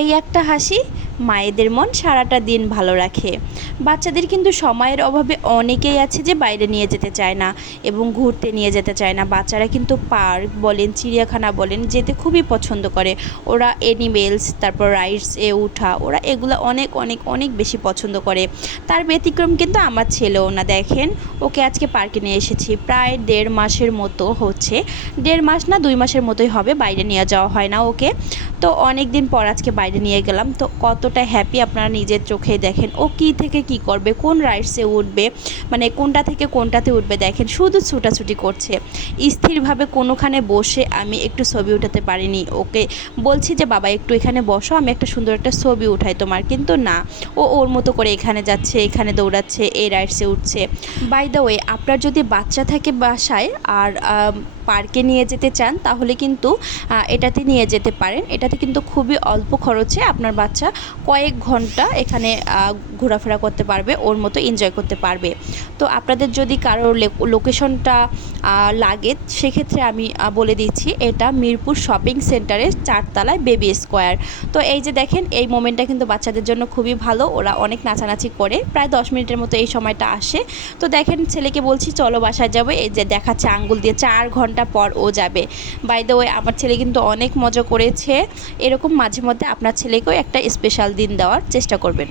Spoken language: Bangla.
এই একটা হাসি মায়েদের মন সারাটা দিন ভালো রাখে। বাচ্চাদের কিন্তু সময়ের অভাবে অনেকেই আছে যে বাইরে নিয়ে যেতে চায় না এবং ঘুরতে নিয়ে যেতে চায় না। বাচ্চারা কিন্তু পার্ক বলেন, চিড়িয়াখানা বলেন, যেতে খুবই পছন্দ করে। ওরা এনিমেলস, তারপর রাইডসে ওঠা, ওরা এগুলো অনেক অনেক অনেক বেশি পছন্দ করে। তার ব্যতিক্রম কিন্তু আমার ছেলেও না। দেখেন, ওকে আজকে পার্কে নিয়ে এসেছি, প্রায় 1.5 মাসের মতো হচ্ছে। 1.5 মাস না 2 মাসের মতোই হবে, বাইরে নিয়ে যাওয়া হয় না ওকে। তো অনেক দিন পর আজকে বাইরে নিয়ে গেলাম। তো কতটা হ্যাপি আপনারা নিজের চোখেই দেখেন। ও কী থেকে কী করবে, কোন রাইডসে উঠবে, মানে কোনটা থেকে কোনটাতে উঠবে, দেখেন শুধু ছুটাছুটি করছে। স্থিরভাবে কোনোখানে বসে আমি একটু ছবি উঠাতে পারিনি। ওকে বলছি যে বাবা একটু এখানে বসো, আমি একটা সুন্দর একটা ছবি উঠাই তোমার, কিন্তু না, ও ওর মতো করে এখানে যাচ্ছে, এখানে দৌড়াচ্ছে, এই রাইডসে উঠছে। বাই দ্য ওয়ে, আপনার যদি বাচ্চা থাকে বাসায় আর পার্কে নিয়ে যেতে চান, তাহলে কিন্তু এটাতে নিয়ে যেতে পারেন। এটাতে কিন্তু খুবই অল্প খরচে আপনার বাচ্চা কয়েক ঘন্টা এখানে ঘোরাফেরা করতে পারবে, ওর মতো এনজয় করতে পারবে। তো আপনাদের যদি কারোর লোকেশনটা লাগে, সেক্ষেত্রে আমি বলে দিচ্ছি, এটা মিরপুর শপিং সেন্টারের 4 তলায় বেবি স্কোয়ার। তো এই যে দেখেন, এই মোমেন্টটা কিন্তু বাচ্চাদের জন্য খুবই ভালো। ওরা অনেক নাচানাচি করে, প্রায় 10 মিনিটের মতো এই সময়টা আসে। তো দেখেন, ছেলেকে বলছি চলো বাসায় যাবো, এই যে দেখাচ্ছে আঙ্গুল দিয়ে, 4 ঘন্টা পর ও যাবে। বাই দ্য ওয়ে, আমার ছেলে কিন্তু অনেক মজা করেছে। এরকম মাঝে মধ্যে আপনার ছেলেকেও একটা স্পেশাল দিন দেওয়ার চেষ্টা করবেন।